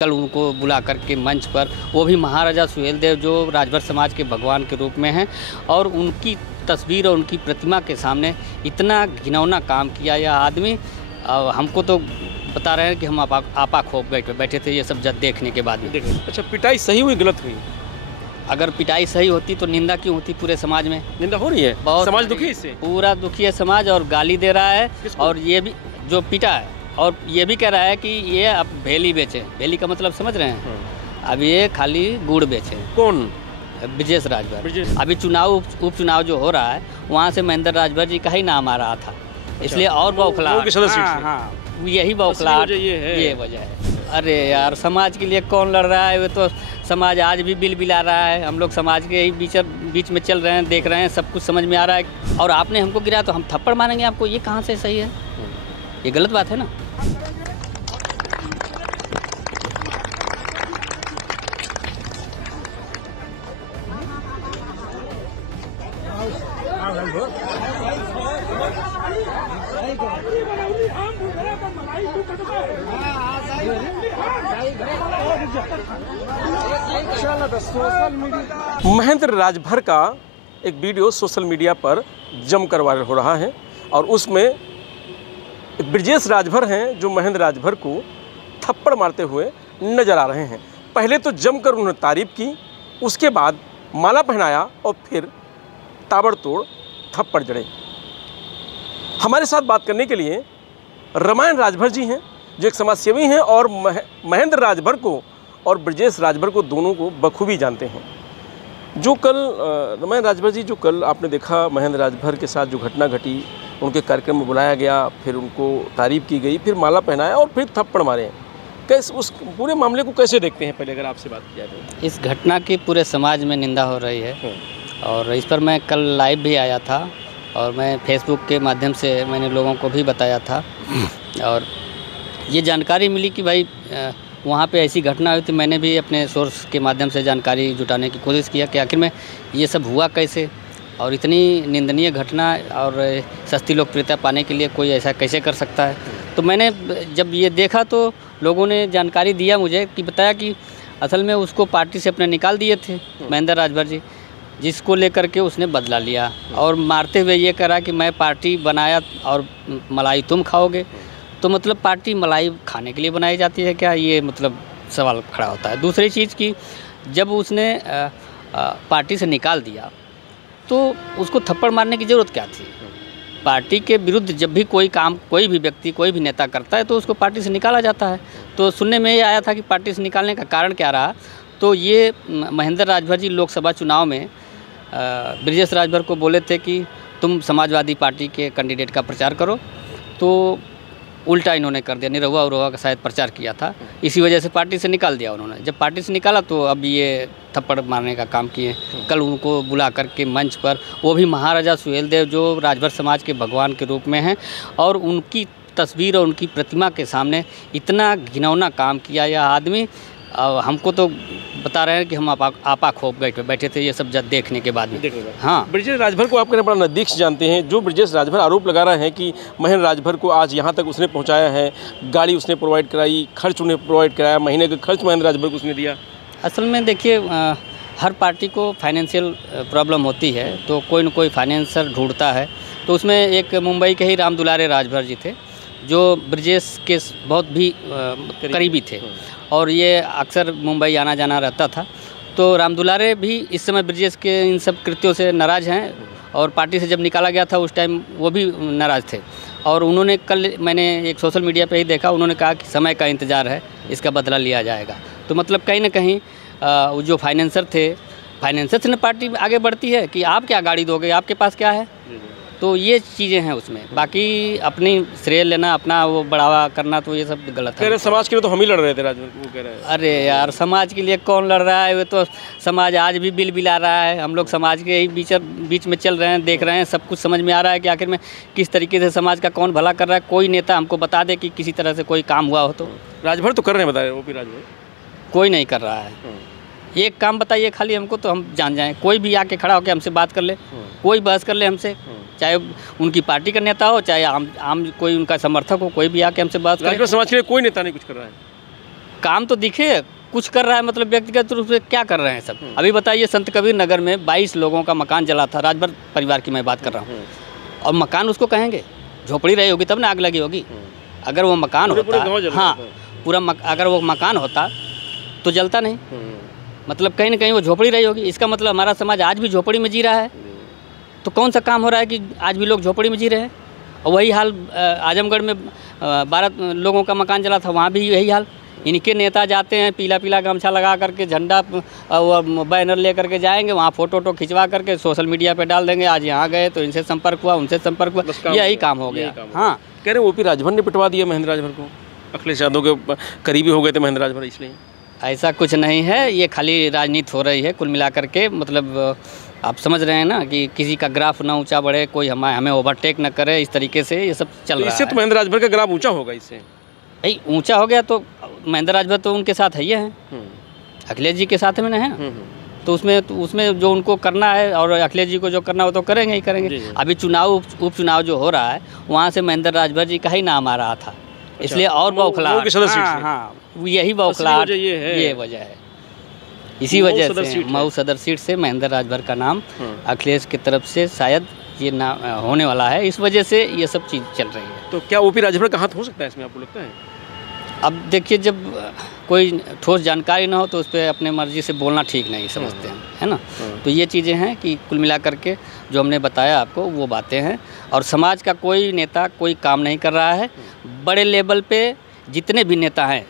कल उनको बुला करके मंच पर, वो भी महाराजा सुहेलदेव जो राजभर समाज के भगवान के रूप में हैं, और उनकी तस्वीर और उनकी प्रतिमा के सामने इतना घिनौना काम किया यह आदमी। हमको तो बता रहे हैं कि हम आपा खो बैठे थे ये सब जब देखने के बाद में। अच्छा, पिटाई सही हुई गलत हुई? अगर पिटाई सही होती तो निंदा क्यों होती? पूरे समाज में निंदा हो रही है, बहुत समाज दुखी इससे, पूरा दुखी है समाज, और गाली दे रहा है। और ये भी जो पिटा है और ये भी कह रहा है कि ये अब भेली बेचे। भेली का मतलब समझ रहे हैं? अब ये खाली गुड़ बेचे। कौन? ब्रजेश राजभर। अभी उपचुनाव जो हो रहा है वहाँ से महेंद्र राजभर जी का ही नाम आ रहा था, इसलिए और बौखलाहट। हाँ, यही बौखलाहट, ये वजह है। अरे यार, समाज के लिए कौन लड़ रहा है? वो तो समाज आज भी बिल बिला रहा है। हम लोग समाज के ही बीच में चल रहे हैं, देख रहे हैं, सब कुछ समझ में आ रहा है। और आपने हमको गिराया तो हम थप्पड़ मारेंगे आपको? ये कहाँ से सही है? ये गलत बात है ना। महेंद्र राजभर का एक वीडियो सोशल मीडिया पर जमकर वायरल हो रहा है, और उसमें ब्रजेश राजभर हैं जो महेंद्र राजभर को थप्पड़ मारते हुए नजर आ रहे हैं। पहले तो जमकर उन्होंने तारीफ की, उसके बाद माला पहनाया और फिर ताबड़तोड़ थप्पड़ जड़े। हमारे साथ बात करने के लिए रामायण राजभर जी हैं जो एक समाजसेवी हैं, और महेंद्र राजभर को और ब्रजेश राजभर को दोनों को बखूबी जानते हैं। जो कल रामायण राजभर जी, जो कल आपने देखा महेंद्र राजभर के साथ जो घटना घटी, उनके कार्यक्रम में बुलाया गया, फिर उनको तारीफ की गई, फिर माला पहनाया और फिर थप्पड़ मारे। कैसे उस पूरे मामले को कैसे देखते हैं? पहले अगर आपसे बात किया जाए। इस घटना की पूरे समाज में निंदा हो रही है, और इस पर मैं कल लाइव भी आया था, और मैं फेसबुक के माध्यम से मैंने लोगों को भी बताया था, और ये जानकारी मिली कि भाई वहाँ पे ऐसी घटना हुई थी। मैंने भी अपने सोर्स के माध्यम से जानकारी जुटाने की कोशिश किया कि आखिर में ये सब हुआ कैसे, और इतनी निंदनीय घटना और सस्ती लोकप्रियता पाने के लिए कोई ऐसा कैसे कर सकता है। तो मैंने जब ये देखा तो लोगों ने जानकारी दिया मुझे कि बताया कि असल में उसको पार्टी से अपने निकाल दिए थे महेंद्र राजभर जी, जिसको लेकर के उसने बदला लिया, और मारते हुए ये करा कि मैं पार्टी बनाया और मलाई तुम खाओगे। तो मतलब पार्टी मलाई खाने के लिए बनाई जाती है क्या? ये मतलब सवाल खड़ा होता है। दूसरी चीज़ की, जब उसने पार्टी से निकाल दिया तो उसको थप्पड़ मारने की ज़रूरत क्या थी? पार्टी के विरुद्ध जब भी कोई काम कोई भी व्यक्ति, कोई भी नेता करता है तो उसको पार्टी से निकाला जाता है। तो सुनने में ये आया था कि पार्टी से निकालने का कारण क्या रहा, तो ये महेंद्र राजभर जी लोकसभा चुनाव में ब्रजेश राजभर को बोले थे कि तुम समाजवादी पार्टी के कैंडिडेट का प्रचार करो, तो उल्टा इन्होंने कर दिया, निरहुआ उरहुआ का शायद प्रचार किया था, इसी वजह से पार्टी से निकाल दिया उन्होंने। जब पार्टी से निकाला तो अब ये थप्पड़ मारने का काम किए। कल उनको बुला करके मंच पर, वो भी महाराजा सुहेलदेव जो राजभर समाज के भगवान के रूप में हैं, और उनकी तस्वीर और उनकी प्रतिमा के सामने इतना घिनौना काम किया यह आदमी। हमको तो बता रहे हैं कि हम आपा खो बैठे थे ये सब जब देखने के बाद में। हाँ, ब्रजेश राजभर को आप बड़ा नज़दीक से जानते हैं। जो ब्रजेश राजभर आरोप लगा रहे हैं कि महेंद्र राजभर को आज यहाँ तक उसने पहुँचाया है, गाड़ी उसने प्रोवाइड कराई, खर्च उन्हें प्रोवाइड कराया, महीने का खर्च महेंद्र राजभर को उसने दिया। असल में देखिए, हर पार्टी को फाइनेंशियल प्रॉब्लम होती है, तो कोई न कोई फाइनेंसर ढूंढता है। तो उसमें एक मुंबई के ही राम दुलारे राजभर जी थे जो ब्रजेश के बहुत भी करीबी थे, और ये अक्सर मुंबई आना जाना रहता था। तो राम दुलारे भी इस समय ब्रजेश के इन सब कृत्यों से नाराज़ हैं, और पार्टी से जब निकाला गया था उस टाइम वो भी नाराज़ थे। और उन्होंने कल, मैंने एक सोशल मीडिया पे ही देखा, उन्होंने कहा कि समय का इंतज़ार है, इसका बदला लिया जाएगा। तो मतलब कहीं ना कहीं जो फाइनेंसर थे, फाइनेंसर से पार्टी आगे बढ़ती है कि आप क्या गाड़ी दोगे, आपके पास क्या है। तो ये चीज़ें हैं उसमें, बाकी अपनी श्रेय लेना, अपना वो बढ़ावा करना, तो ये सब गलत है। समाज के लिए तो हम ही लड़ रहे थे, राजभर वो कह रहे हैं। अरे यार, समाज के लिए कौन लड़ रहा है? वो तो समाज आज भी बिल बिला रहा है। हम लोग समाज के ही बीच में चल रहे हैं, देख रहे हैं, सब कुछ समझ में आ रहा है कि आखिर में किस तरीके से समाज का कौन भला कर रहा है। कोई नेता हमको बता दे कि किसी तरह से कोई काम हुआ हो तो। राजभर तो कर रहे हैं, बता रहे वो भी राजभर कोई नहीं कर रहा है। एक काम बताइए खाली हमको, तो हम जान जाएं। कोई भी आके खड़ा होकर हमसे बात कर ले, कोई बहस कर ले हमसे, चाहे उनकी पार्टी का नेता हो, चाहे आम कोई उनका समर्थक हो, कोई भी आके हमसे बात करे। समाज के लिए कोई नेता नहीं कुछ कर रहा है। काम तो दिखे, कुछ कर रहा है, मतलब व्यक्तिगत रूप से क्या कर रहे हैं सब। अभी बताइए, संत कबीर नगर में 22 लोगों का मकान जला था, राजभर परिवार की मैं बात कर रहा हूँ। और मकान उसको कहेंगे, झोपड़ी रही होगी तब ना आग लगी होगी। अगर वो मकान होता, हाँ पूरा अगर वो मकान होता तो जलता नहीं, मतलब कहीं ना कहीं वो झोपड़ी रही होगी। इसका मतलब हमारा समाज आज भी झोपड़ी में जी रहा है। तो कौन सा काम हो रहा है कि आज भी लोग झोपड़ी में जी रहे हैं। और वही हाल आजमगढ़ में 12 लोगों का मकान जला था, वहाँ भी यही हाल। इनके नेता जाते हैं पीला पीला गमछा लगा करके, झंडा और बैनर ले करके जाएंगे, वहाँ फोटो खिंचवा करके सोशल मीडिया पे डाल देंगे, आज यहाँ गए तो इनसे संपर्क हुआ, उनसे संपर्क हुआ, यही काम हो गया। हाँ, कह रहे ओपी राजभर ने पिटवा दिया महेंद्र राजभर को, अखिलेश यादव के करीबी हो गए थे महेंद्र राजभर, इसलिए। ऐसा कुछ नहीं है, ये खाली राजनीति हो रही है कुल मिलाकर के। मतलब आप समझ रहे हैं ना कि किसी का ग्राफ ना ऊंचा बढ़े, कोई हमें ओवरटेक न करे, इस तरीके से ये सब चल रहा है। इससे तो महेंद्र राजभर का ग्राफ ऊंचा होगा, इससे भाई ऊंचा हो गया तो महेंद्र राजभर तो उनके साथ है ही हैं, अखिलेश जी के साथ में ना है ना। तो उसमें जो उनको करना है और अखिलेश जी को जो करना हो तो करेंगे ही करेंगे। अभी उपचुनाव जो हो रहा है वहाँ से महेंद्र राजभर जी का ही नाम आ रहा था, इसलिए और बौखलाहट। हाँ, यही बौखलाहट, ये वजह है। इसी वजह से मऊ सदर सीट से महेंद्र राजभर का नाम अखिलेश की तरफ से शायद ये नाम होने वाला है, इस वजह से ये सब चीज़ चल रही है। तो क्या ओपी राजभर का हाथ हो सकता है इसमें, आपको लगता है? अब देखिए, जब कोई ठोस जानकारी ना हो तो उस पर अपने मर्जी से बोलना ठीक नहीं समझते हैं, है ना। तो ये चीज़ें हैं कि कुल मिला करके जो हमने बताया आपको वो बातें हैं। और समाज का कोई नेता कोई काम नहीं कर रहा है। बड़े लेवल पे जितने भी नेता हैं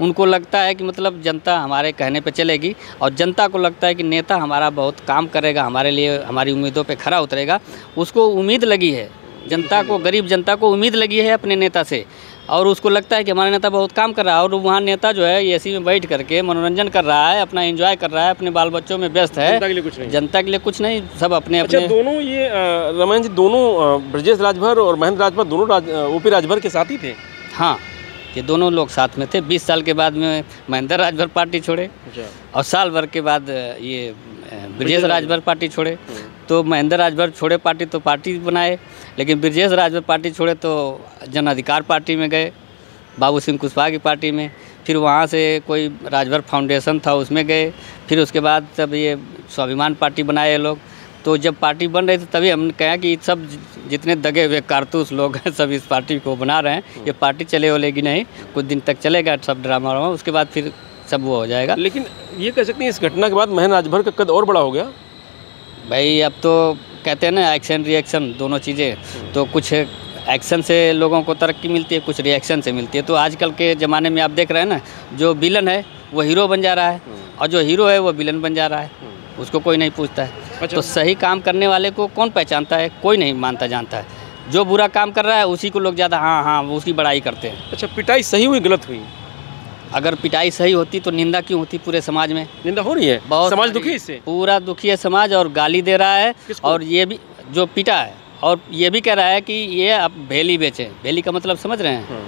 उनको लगता है कि मतलब जनता हमारे कहने पे चलेगी, और जनता को लगता है कि नेता हमारा बहुत काम करेगा, हमारे लिए हमारी उम्मीदों पे खरा उतरेगा। उसको उम्मीद लगी है, जनता को, गरीब जनता को उम्मीद लगी है अपने नेता से, और उसको लगता है कि हमारा नेता बहुत काम कर रहा है। और वहाँ नेता जो है एसी में बैठ करके मनोरंजन कर रहा है, अपना एंजॉय कर रहा है, अपने बाल बच्चों में व्यस्त है, जनता के लिए कुछ नहीं, सब अपने अपने। दोनों ये रमन जी, दोनों ब्रजेश राजभर और महेंद्र राजभर दोनों ओपी राजभर के साथ ही थे। हाँ, ये दोनों लोग साथ में थे। 20 साल के बाद में महेंद्र राजभर पार्टी छोड़े, और साल भर के बाद ये ब्रजेश राजभर पार्टी छोड़े। तो महेंद्र राजभर छोड़े पार्टी तो पार्टी बनाए, लेकिन ब्रजेश राजभर पार्टी छोड़े तो जन अधिकार पार्टी में गए, बाबू सिंह कुशवाहा की पार्टी में। फिर वहाँ से कोई राजभर फाउंडेशन था उसमें गए। फिर उसके बाद तब ये स्वाभिमान पार्टी बनाए लोग। तो जब पार्टी बन रही थी तभी हमने कहा कि सब जितने दगे हुए कारतूस लोग हैं सब इस पार्टी को बना रहे हैं, ये पार्टी चले वालेगी नहीं, कुछ दिन तक चलेगा सब ड्रामा, उसके बाद फिर सब वो हो जाएगा। लेकिन ये कह सकते हैं इस घटना के बाद महेंद्र राजभर का कद और बड़ा हो गया भाई। अब तो कहते हैं ना एक्शन रिएक्शन दोनों चीज़ें, तो कुछ एक्शन से लोगों को तरक्की मिलती है, कुछ रिएक्शन से मिलती है। तो आजकल के ज़माने में आप देख रहे हैं ना, जो विलन है वो हीरो बन जा रहा है, और जो हीरो है वो विलन बन जा रहा है, उसको कोई नहीं पूछता है। अच्छा। तो सही काम करने वाले को कौन पहचानता है? कोई नहीं मानता जानता है। जो बुरा काम कर रहा है उसी को लोग ज़्यादा हाँ उसकी बड़ाई करते हैं। अच्छा, पिटाई सही हुई गलत हुई? अगर पिटाई सही होती तो निंदा क्यों होती? पूरे समाज में निंदा हो रही है, बहुत समाज दुखी है इससे, पूरा दुखी है समाज, और गाली दे रहा है। और ये भी जो पिटा है और ये भी कह रहा है कि ये अब भेली बेचें। भेली का मतलब समझ रहे हैं?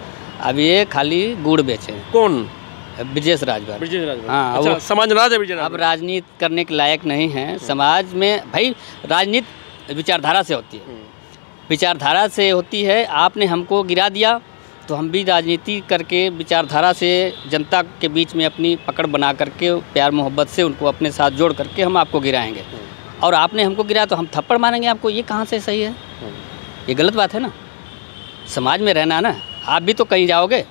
अब ये खाली गुड़ बेचें। कौन? ब्रजेश राजभर। हाँ, अच्छा, समाज नाराज है ब्रजेश राजभर। अब राजनीति करने के लायक नहीं है समाज में। भाई राजनीति विचारधारा से होती है, विचारधारा से होती है। आपने हमको गिरा दिया तो हम भी राजनीति करके विचारधारा से जनता के बीच में अपनी पकड़ बना करके प्यार मोहब्बत से उनको अपने साथ जोड़ करके हम आपको गिराएंगे। और आपने हमको गिराया तो हम थप्पड़ मारेंगे आपको, ये कहाँ से सही है? ये गलत बात है ना। समाज में रहना ना, आप भी तो कहीं जाओगे,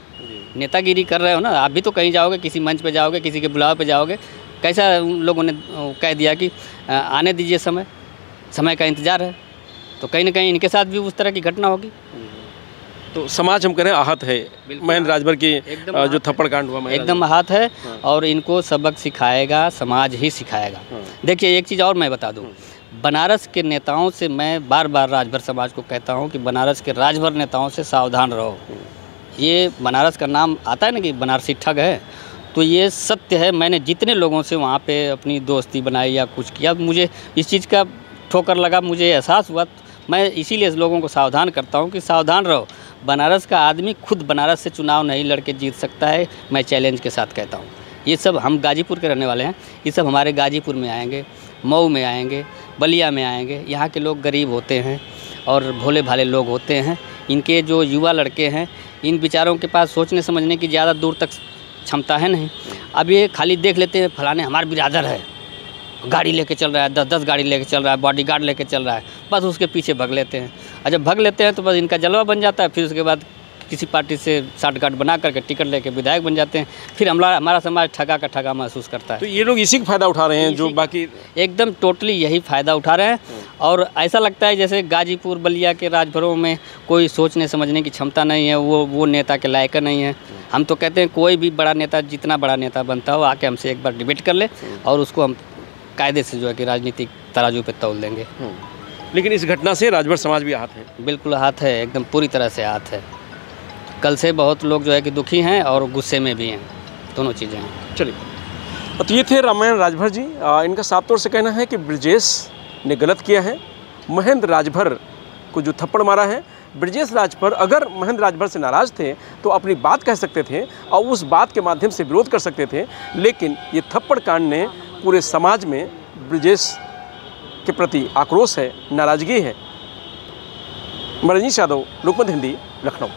नेतागिरी कर रहे हो ना, आप भी तो कहीं जाओगे, किसी मंच पे जाओगे, किसी के बुलावे पे जाओगे। कैसा उन लोगों ने कह दिया कि आने दीजिए, समय का इंतज़ार है, तो कहीं ना कहीं इनके साथ भी उस तरह की घटना होगी। तो समाज हम करें आहत है महेंद्र राजभर की जो थप्पड़ कांड हुआ, एकदम आहत है। और इनको सबक सिखाएगा समाज ही सिखाएगा। देखिए एक चीज़ और मैं बता दूं, बनारस के नेताओं से मैं बार बार राजभर समाज को कहता हूं कि बनारस के राजभर नेताओं से सावधान रहो। ये बनारस का नाम आता है ना कि बनारसी ठग है, तो ये सत्य है। मैंने जितने लोगों से वहाँ पे अपनी दोस्ती बनाई या कुछ किया, मुझे इस चीज़ का ठोकर लगा, मुझे एहसास हुआ। मैं इसीलिए लोगों को सावधान करता हूँ कि सावधान रहो। बनारस का आदमी खुद बनारस से चुनाव नहीं लड़के जीत सकता है, मैं चैलेंज के साथ कहता हूँ। ये सब, हम गाजीपुर के रहने वाले हैं, ये सब हमारे गाजीपुर में आएंगे, मऊ में आएंगे, बलिया में आएंगे। यहाँ के लोग गरीब होते हैं और भोले भाले लोग होते हैं। इनके जो युवा लड़के हैं, इन बेचारों के पास सोचने समझने की ज़्यादा दूर तक क्षमता है नहीं। अब ये खाली देख लेते हैं फलाने हमारे बिरादर है, गाड़ी लेके चल रहा है, 10-10 गाड़ी लेके चल रहा है, बॉडीगार्ड लेके चल रहा है, बस उसके पीछे भग लेते हैं। और जब भग लेते हैं तो बस इनका जलवा बन जाता है। फिर उसके बाद किसी पार्टी से साठगांठ बना करके टिकट लेके विधायक बन जाते हैं। फिर हमारा समाज ठगा का ठगा महसूस करता है। तो ये लोग इसी का फ़ायदा उठा रहे हैं जो बाकी एकदम टोटली यही फ़ायदा उठा रहे हैं। और ऐसा लगता है जैसे गाजीपुर बलिया के राजभरों में कोई सोचने समझने की क्षमता नहीं है, वो नेता के लायक नहीं है। हम तो कहते हैं कोई भी बड़ा नेता, जितना बड़ा नेता बनता हो, आके हमसे एक बार डिबेट कर ले और उसको हम कायदे से जो है कि राजनीतिक तराजू पे तौल देंगे। लेकिन इस घटना से राजभर समाज भी आहत है। बिल्कुल आहत है, एकदम पूरी तरह से आहत है। कल से बहुत लोग जो है कि दुखी हैं और गुस्से में भी हैं, दोनों चीज़ें हैं। चलिए, तो ये थे रामायण राजभर जी। इनका साफ तौर से कहना है कि ब्रजेश ने गलत किया है। महेंद्र राजभर को जो थप्पड़ मारा है, ब्रजेश राजभर अगर महेंद्र राजभर से नाराज़ थे तो अपनी बात कह सकते थे और उस बात के माध्यम से विरोध कर सकते थे। लेकिन ये थप्पड़ कांड ने पूरे समाज में ब्रजेश के प्रति आक्रोश है, नाराज़गी है। मरनीश यादव, लोकमत हिंदी, लखनऊ।